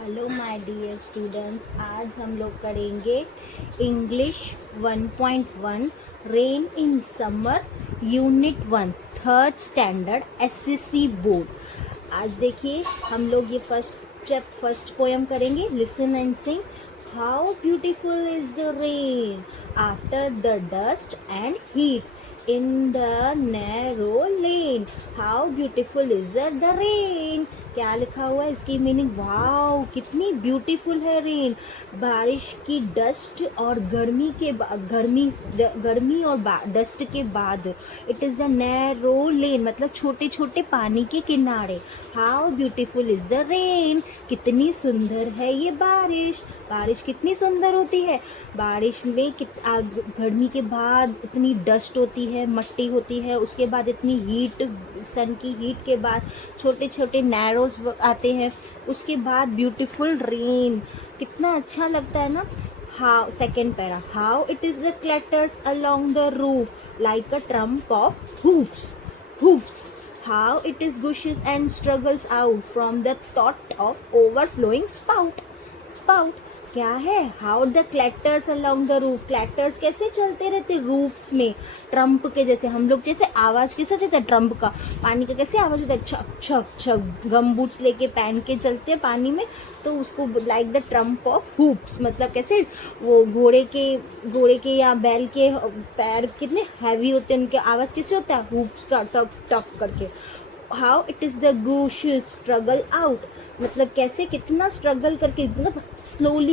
Hello my dear students, आज हम लोग करेंगे English 1.1 rain in summer unit 1 third standard SSC board. आज देखिए हम लोग ये फर्स्ट पोएम करेंगे। Listen and Singh. How beautiful is the rain after the dust and heat in the narrow lane. How beautiful is the rain. क्या लिखा हुआ है इसकी मीनिंग? वाओ कितनी ब्यूटीफुल है रेन। बारिश की डस्ट और गर्मी और डस्ट के बाद इट इज़ द नैरो लेन, मतलब छोटे छोटे पानी के किनारे। How beautiful is the rain. कितनी सुंदर है ये बारिश। बारिश कितनी सुंदर होती है। बारिश में गर्मी के बाद इतनी डस्ट होती है, मट्टी होती है, उसके बाद इतनी हीट, सन की हीट के बाद छोटे छोटे नैरोज आते हैं, उसके बाद ब्यूटीफुल रेन। कितना अच्छा लगता है ना। How second para. How it is the clatters along the roof like a Trump of hoofs. How it is gushes and struggles out from the thought of overflowing spout। क्या है? How the clatters along the roof. Clatters कैसे चलते रहते roofs में, Trump के जैसे। हम लोग जैसे आवाज कैसे चलता है ट्रम्प का, पानी का कैसे आवाज होता है, छक छक छक। गमबूट्स लेके पहन के चलते हैं पानी में, तो उसको like the trump of hoops, मतलब कैसे वो घोड़े के या बैल के पैर कितने हैवी होते हैं, उनके आवाज कैसे होता है हुप्स का, टक टक करके। How it is the gush struggle out, मतलब कैसे कितना स्ट्रगल करके, मतलब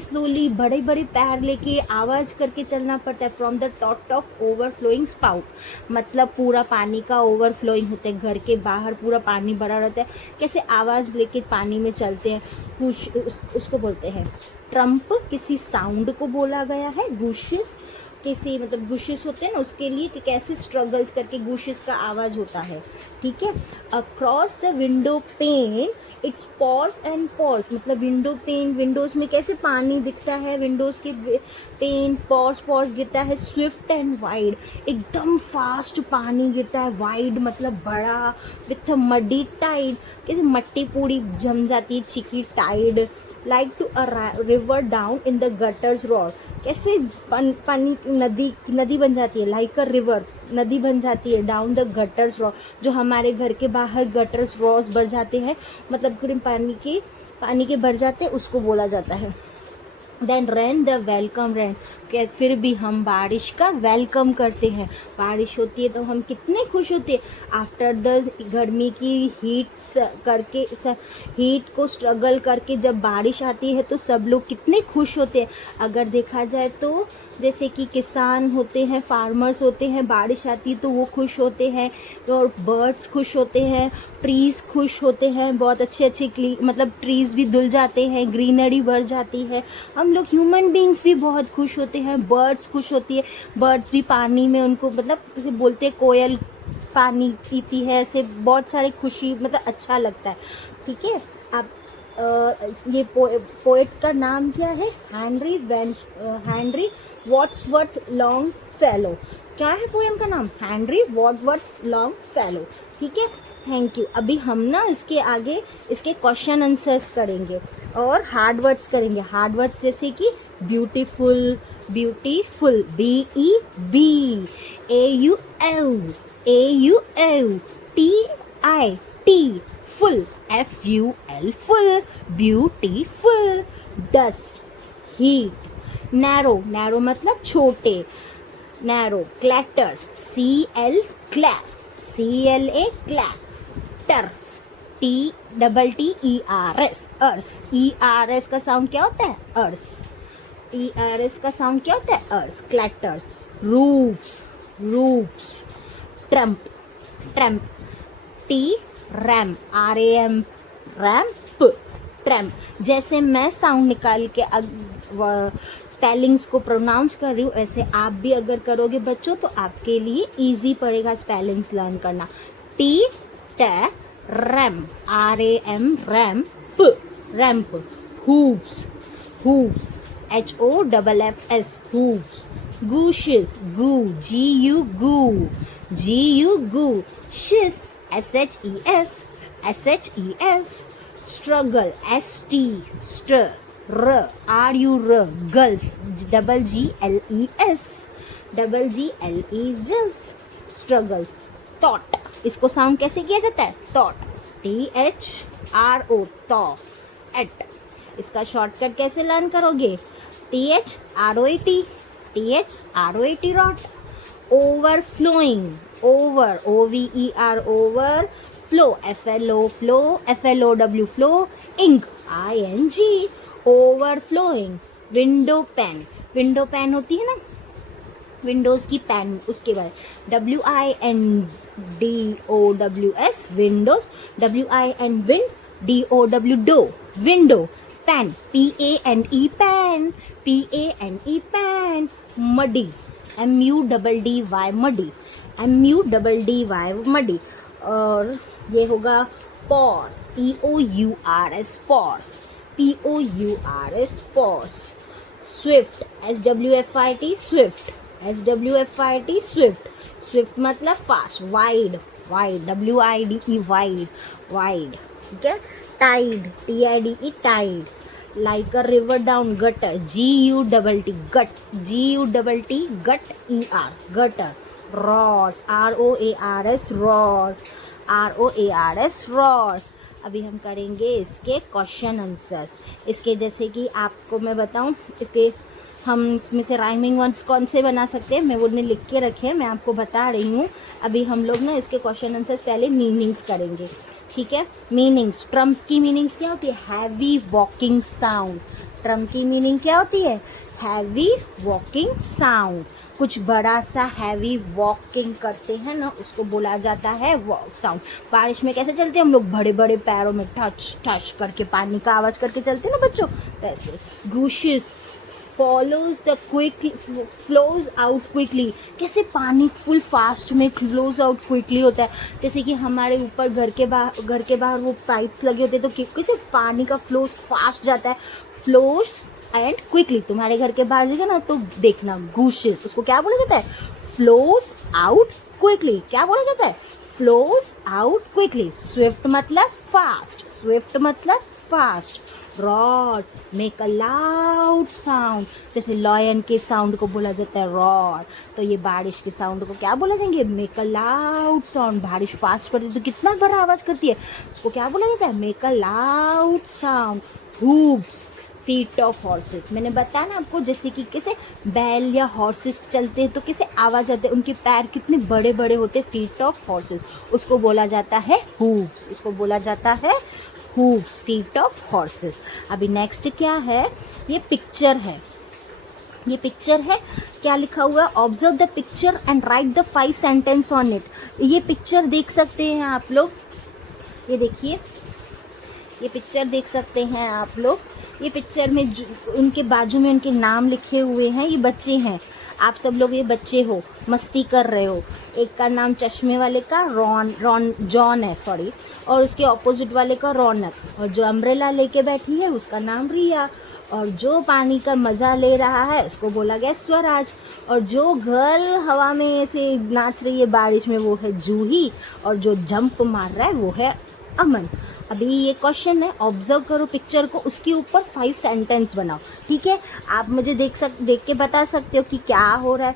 स्लोली बड़े बड़े पैर लेके आवाज करके चलना पड़ता है। From the thought of overflowing spout, मतलब पूरा पानी का ओवरफ्लोइंग होता है, घर के बाहर पूरा पानी भरा रहता है, कैसे आवाज लेके पानी में चलते हैं। उसको बोलते हैं ट्रम्प। किसी साउंड को बोला गया है। गुशिस किसी, मतलब गुशिस होते हैं ना, उसके लिए कि कैसे स्ट्रगल्स करके गुशिस का आवाज होता है। ठीक है। Across the window pane it's pores and pores, मतलब विंडो पेन, विंडोज में कैसे पानी दिखता है, विंडोज के पेन पॉर्स गिरता है। स्विफ्ट एंड वाइड, एकदम फास्ट पानी गिरता है। वाइड मतलब बड़ा। विथ मडी टाइड, कैसे मट्टी पूरी जम जाती है, चिकी tide. Like to a river down in the gutters roar, कैसे पानी नदी बन जाती है। लाइक अ रिवर, नदी बन जाती है। डाउन द गटर्स रॉ, जो हमारे घर के बाहर गटर्स रॉस भर जाते हैं, मतलब पूरे पानी के भर जाते हैं, उसको बोला जाता है। Then rain the welcome rain, फिर भी हम बारिश का वेलकम करते हैं। बारिश होती है तो हम कितने खुश होते हैं। आफ्टर द गर्मी की हीट को स्ट्रगल करके जब बारिश आती है तो सब लोग कितने खुश होते हैं। अगर देखा जाए तो जैसे कि किसान होते हैं, फार्मर्स होते हैं, बारिश आती है तो वो खुश होते हैं, और बर्ड्स खुश होते हैं, ट्रीज खुश होते हैं, बहुत अच्छे मतलब ट्रीज भी धुल जाते हैं, ग्रीनरी बढ़ जाती है। हम लोग ह्यूमन बींग्स भी बहुत खुश होते हैं, बर्ड्स खुश होती है। बर्ड्स भी पानी में, उनको मतलब जैसे बोलते हैं कोयल पानी पीती है, ऐसे बहुत सारे खुशी, मतलब अच्छा लगता है। ठीक है। अब ये पोएट का नाम क्या है? Henry Wordsworth Longfellow. क्या है पोएम का नाम? Henry Wordsworth Longfellow. ठीक है। Thank you. अभी हम ना इसके आगे इसके क्वेश्चन आंसर्स करेंगे और हार्ड वर्ड्स करेंगे। हार्ड वर्ड्स जैसे कि beautiful, BEAUFUL, full, FUL, full, beautiful. Dust, heat. Narrow मतलब छोटे, नैरो। Clatters, CLA clap. टर्स, ERS का साउंड क्या होता है? ERS का साउंड क्या होता है? अर्स। Clatters. Roofs. Trump, RAM, trump. जैसे मैं साउंड निकाल के स्पेलिंग्स को प्रोनाउंस कर रही हूँ, ऐसे आप भी अगर करोगे बच्चों तो आपके लिए इजी पड़ेगा स्पेलिंग्स लर्न करना। RAM, ramp. Hooves, HOFFS, hooves. Gushes, GU, शिस, SHES। struggle, st, str, r, r, girls, double g l e s, double g l e gels, struggles. thought, इसको साउंड कैसे किया जाता है? thought, t h r o, thought, at, इसका shortcut कैसे learn करोगे? t h r o a t, t h r o a t, rot. overflowing, over, o v e r, over, flow, f l o, flow, f l o w, flow, ink, i n g, overflowing. window pan, window pan होती है ना Windows की pan, उसके बाद w i n d o w s, Windows, w i n win, d o w, do, window. pan, p a n e, pan, p a n e, pan. muddy, m u d d y, muddy, m u d d y, muddy. और ये होगा pause, p o u r s, pause, p o u r s, pause. swift, s w f i t, swift, s w f i t, swift. swift मतलब fast. wide, wide, w i d e, wide, wide. ठीक है. tide, t i d e, tide. like a river down, gutter, g u double t, gut, g u double t, gut e r, gutter. rose, r o a r s, rose, r o a r s, rose. अभी हम करेंगे इसके question answers. इसके जैसे कि आपको मैं बताऊं, इसके हम इसमें से राइमिंग वर्ड्स कौन से बना सकते हैं, मैं वो ने लिख के रखे हैं, मैं आपको बता रही हूँ. अभी हम लोग ना इसके क्वेश्चन आंसर्स पहले मीनिंग्स करेंगे. ठीक है. मीनिंग्स. ट्रम्प की मीनिंग्स क्या होती है? Heavy walking sound. ट्रम्प की मीनिंग क्या होती है? Heavy walking sound. कुछ बड़ा सा हैवी वॉकिंग करते हैं ना, उसको बोला जाता है वॉक साउंड. बारिश में कैसे चलते हैं हम लोग? बड़े बड़े पैरों में टच टच करके पानी का आवाज़ करके चलते हैं ना बच्चों, वैसे. गूशेस, follows the quickly, flows out quickly. कैसे पानी फुल फास्ट में flows out quickly होता है. जैसे कि हमारे ऊपर घर के बाहर वो पाइप लगे होते हैं, तो कैसे पानी का flows फास्ट जाता है. flows and quickly. तुम्हारे घर के बाहर जाएगा ना तो देखना, गूशेस, उसको क्या बोला जाता है? flows out quickly. क्या बोला जाता है? flows out quickly. swift मतलब फास्ट, swift मतलब fast. roar, make a loud sound. जैसे लॉयन के साउंड को बोला जाता है roar, तो ये बारिश के साउंड को क्या बोला जाएंगे? make a loud sound. बारिश फास्ट पड़ती है तो कितना बड़ा आवाज करती है, उसको क्या बोला जाता है? make a loud sound. hooves, feet of horses. मैंने बताया ना आपको, जैसे कि कैसे बैल या हॉर्सेस चलते हैं तो कैसे आवाज आते हैं, उनके पैर कितने बड़े बड़े होते हैं. feet of horses, उसको बोला जाता है hooves, उसको बोला जाता है hooves, feet of horses. अभी नेक्स्ट क्या है? ये पिक्चर है. ये पिक्चर है, क्या लिखा हुआ है? Observe the picture and right the 5 sentence on it. ये पिक्चर देख सकते हैं आप लोग, ये देखिए, ये पिक्चर देख सकते हैं आप लोग. ये पिक्चर में उनके बाजू में उनके नाम लिखे हुए हैं. ये बच्चे हैं, आप सब लोग ये बच्चे हो, मस्ती कर रहे हो. एक का नाम चश्मे वाले का जॉन है, सॉरी, और उसके ऑपोजिट वाले का रौनक. और जो अम्ब्रेला लेके बैठी है उसका नाम रिया. और जो पानी का मज़ा ले रहा है उसको बोला गया स्वराज. और जो गर्ल हवा में ऐसे नाच रही है बारिश में वो है जूही. और जो जंप मार रहा है वो है अमन. अभी ये क्वेश्चन है, ऑब्जर्व करो पिक्चर को, उसके ऊपर 5 सेंटेंस बनाओ. ठीक है. आप मुझे देख के बता सकते हो कि क्या हो रहा है.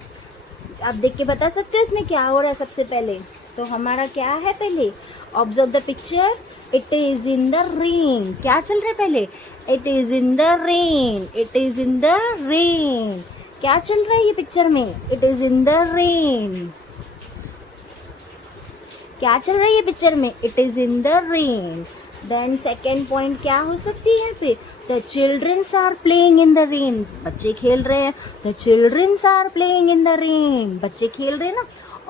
आप देख के बता सकते हो इसमें क्या हो रहा है. सबसे पहले तो हमारा क्या है? पहले observe the picture. It is in the rain. क्या चल रहा है पहले? It is in the rain. It is in the rain. क्या चल रहा है ये पिक्चर में? It is in the rain. क्या चल रहा है ये पिक्चर में? It is in the rain. Then second point क्या हो सकती है पे? The childrens are playing in the rain. बच्चे खेल रहे हैं. The childrens are playing in the rain. बच्चे खेल रहे हैं ना.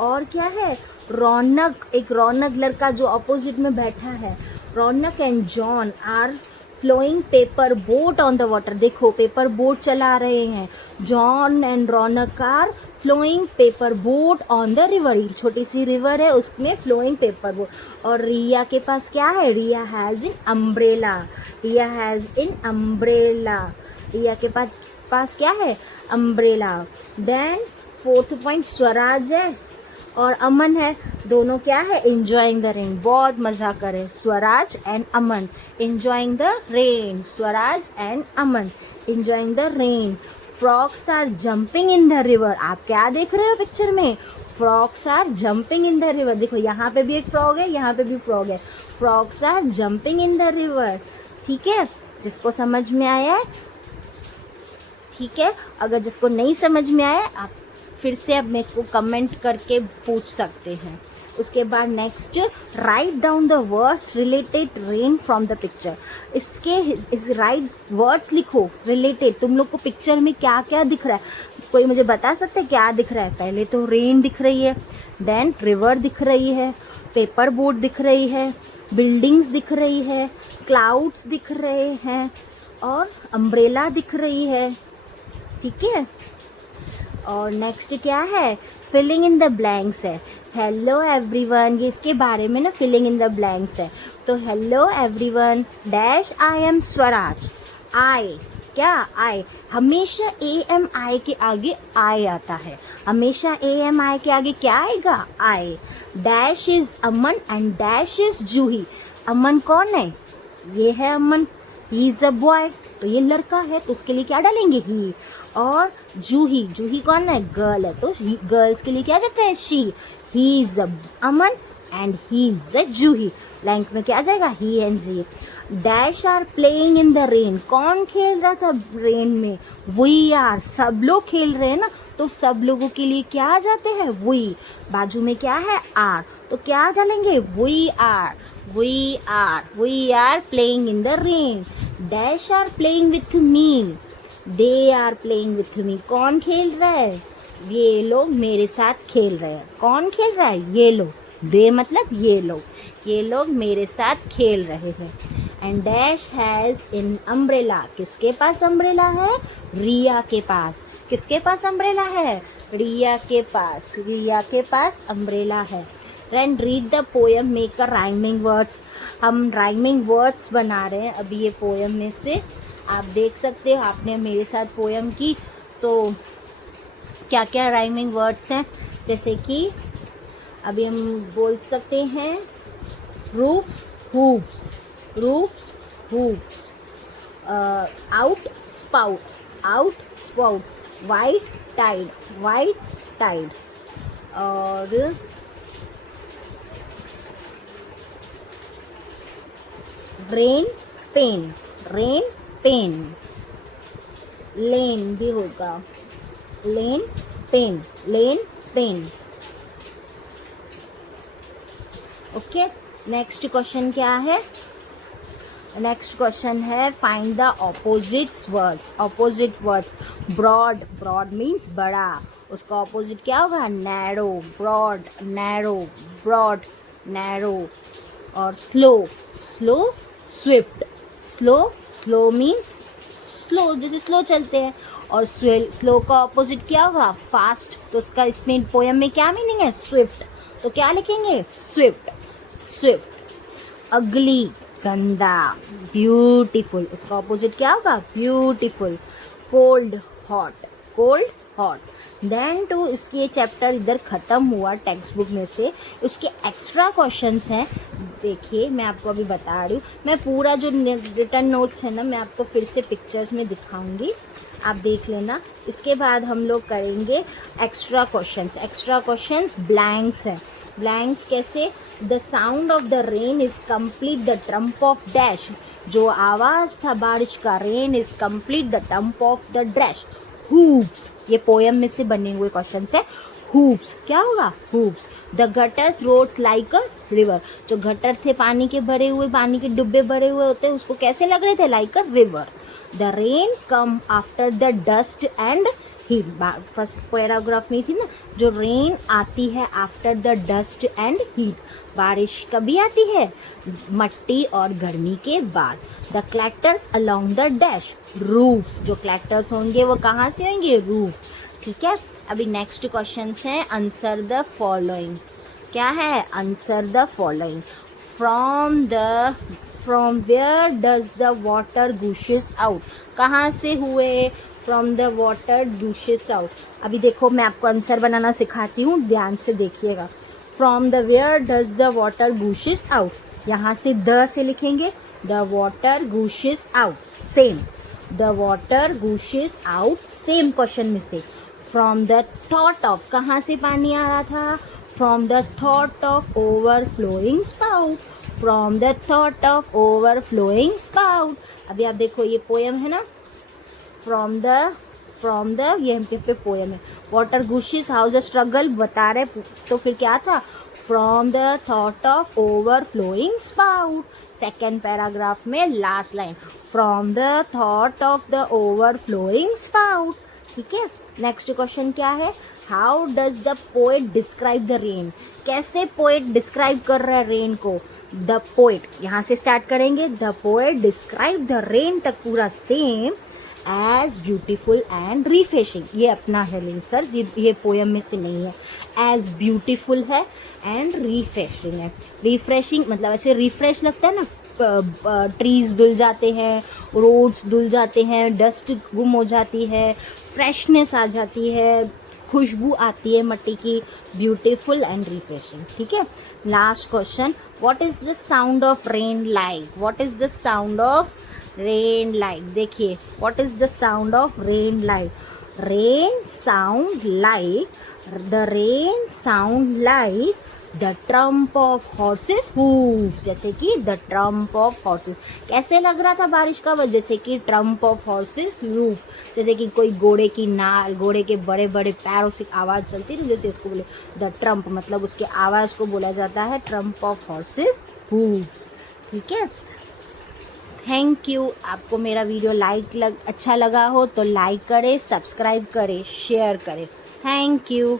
और क्या है? रौनक, एक रौनक लड़का जो अपोजिट में बैठा है. Raunak and John are flowing paper boat on the water. देखो पेपर बोट चला रहे हैं. John and Raunak are flowing paper boat on the river. छोटी सी रिवर है उसमें फ्लोइंग पेपर बोट. और रिया के पास क्या है? Riya has in umbrella. Riya has in umbrella. Riya के पास क्या है? Umbrella. Then fourth point Swaraj है. और अमन है, दोनों क्या है, एंजॉइंग द रेन, बहुत मजा करे। Swaraj and Aman enjoying the rain, Swaraj and Aman enjoying the rain. Frogs are jumping in the river, आप क्या देख रहे हो पिक्चर में, frogs are jumping in the river, देखो यहाँ पे भी एक फ्रॉग है, यहाँ पे भी फ्रॉग है, frogs are jumping in the river. ठीक है, जिसको समझ में आया है ठीक है, अगर जिसको नहीं समझ में आया आप फिर से अब मेरे को कमेंट करके पूछ सकते हैं। उसके बाद next, write down the words related rain from the picture. इसके इस राइट वर्ड्स लिखो रिलेटेड, तुम लोग को पिक्चर में क्या क्या दिख रहा है, कोई मुझे बता सकते हैं क्या दिख रहा है। पहले तो रेन दिख रही है, देन रिवर दिख रही है, पेपर बोट दिख रही है, बिल्डिंग्स दिख रही है, क्लाउड्स दिख रहे हैं और अम्ब्रेला दिख रही है। ठीक है, और नेक्स्ट क्या है, फिलिंग इन द ब्लैंक्स है। हेलो एवरीवन, ये इसके बारे में ना फिलिंग इन द ब्लैंक्स है। तो hello everyone dash I am Swaraj. I क्या, आई हमेशा ए एम आई के आगे आई आता है, हमेशा ए एम आई के आगे क्या आएगा, I. Dash is Aman and dash is Juhi. Aman कौन है, ये है अमन, ही इज अ बॉय, तो ये लड़का है, तो उसके लिए क्या डालेंगे, ही। और जूही, जूही कौन है, गर्ल है, तो गर्ल्स के लिए क्या जाता है, she. He is a Aman and he is a Juhi, blank में क्या आ जाएगा, ही एंड जी। Dash are playing in the rain, कौन खेल रहा था रेन में, वी आर, सब लोग खेल रहे हैं ना, तो सब लोगों के लिए क्या आ जाते हैं, वी। बाजू में क्या है, आर, तो क्या डालेंगे, we are, we are, we are playing in the rain. Dash are playing with me, they are playing with me, कौन खेल रहा है, ये लोग मेरे साथ खेल रहे हैं। कौन खेल रहा है, ये लोग, दे मतलब ये लोग मेरे साथ खेल रहे हैं। And dash has in umbrella, किसके पास अम्ब्रेला है, रिया के पास, किसके पास अम्ब्रेला है, रिया के पास, रिया के पास अम्ब्रेला है। And read the poem, make a rhyming words, हम राइमिंग वर्ड्स बना रहे हैं अभी ये पोएम में से, आप देख सकते हो, आपने मेरे साथ पोएम की तो क्या क्या राइमिंग वर्ड्स हैं, जैसे कि अभी हम बोल सकते हैं roofs hoops, roofs hoops, out spout, white tide, और रेन पेन, लेन भी होगा, lane pane. Okay, next question क्या है, नेक्स्ट क्वेश्चन है find the opposite words. Broad means बड़ा, उसका ऑपोजिट क्या होगा, नैरो, ब्रॉड नैरो। और slow swift, slow means slow, जैसे स्लो चलते हैं, और स्लो का ऑपोजिट क्या होगा, फास्ट, तो उसका इसमें पोएम में क्या मीनिंग है, स्विफ्ट, तो क्या लिखेंगे, स्विफ्ट। अगली गंदा, ब्यूटीफुल, उसका ऑपोजिट क्या होगा, beautiful. Cold hot. Then two, इसकी ये चैप्टर इधर ख़त्म हुआ टेक्स्ट बुक में से, उसके एक्स्ट्रा क्वेश्चंस हैं, देखिए मैं आपको अभी बता रही हूँ, मैं पूरा जो रिटर्न नोट्स है ना मैं आपको फिर से पिक्चर्स में दिखाऊंगी, आप देख लेना। इसके बाद हम लोग करेंगे एक्स्ट्रा क्वेश्चंस ब्लैंक्स हैं। ब्लैंक्स कैसे, the sound of the rain is complete the trump of dash, जो आवाज़ था बारिश का, rain is complete the trump of the dash. Hoops, ये पोएम में से बने हुए क्वेश्चन है। हूप्स क्या होगा, hoops. The gutters roads like a river, जो गटर थे पानी के भरे हुए, पानी के डिब्बे भरे हुए होते हैं, उसको कैसे लग रहे थे, like a river. The rain come after the dust and heat, first paragraph में थी ना, जो रेन आती है after the dust and heat, बारिश कभी आती है, मट्टी और गर्मी के बाद। The clatters along the dash, roofs, जो क्लैक्टर्स होंगे वो कहाँ से होंगे, रूफ। ठीक है, अभी नेक्स्ट क्वेश्चन है आंसर द फॉलोइंग, क्या है, answer the following. From where does the water gushes out, कहाँ से हुए, from the water gushes out. अभी देखो मैं आपको आंसर बनाना सिखाती हूँ, ध्यान से देखिएगा। From the where does the water gushes out, यहाँ से द से लिखेंगे, the water gushes out, same, the water gushes out, same question में से। फ्रॉम द थॉट ऑफ, कहाँ से पानी आ रहा था, from the thought of overflowing spout, from the thought of overflowing spout. अभी आप देखो ये पोयम है ना, फ्रॉम द ये पे पोयम है। वाटर गूशेस हाउस स्ट्रगल बता रहे, तो फिर क्या था, from the thought of overflowing spout. Second paragraph में last line, from the thought of the overflowing spout. ठीक है, नेक्स्ट क्वेश्चन क्या है, how does the poet describe the rain, कैसे पोएट डिस्क्राइब कर रहा है रेन को। द पोएट, यहाँ से स्टार्ट करेंगे, the poet describe the rain तक पूरा same, as beautiful and refreshing. ये अपना है आंसर, ये पोयम में से नहीं है। एज ब्यूटीफुल है एंड रिफ्रेशिंग है। रिफ्रेशिंग मतलब ऐसे रिफ्रेश लगता है ना, ट्रीज धुल जाते हैं, रोड्स धुल जाते हैं, डस्ट गुम हो जाती है, फ्रेशनेस आ जाती है, खुशबू आती है मट्टी की। Beautiful and refreshing. ठीक है, last question, what is the sound of rain like, what is the sound of rain like. देखिए, what is the sound of rain like, rain sound like, the rain sound like the trump of horses hoof, जैसे कि the trump of horses. कैसे लग रहा था बारिश का वजह, जैसे कि ट्रम्प ऑफ हॉर्सेस हूफ, जैसे कि कोई घोड़े की नाल, घोड़े के बड़े बड़े पैरों से आवाज़ चलती थी, जैसे इसको बोले द ट्रम्प, मतलब उसके आवाज़ को बोला जाता है ट्रम्प ऑफ हॉर्सेस हूफ्स। ठीक है, थैंक यू। आपको मेरा वीडियो अच्छा लगा हो तो लाइक करें, सब्सक्राइब करें, शेयर करें। Thank you.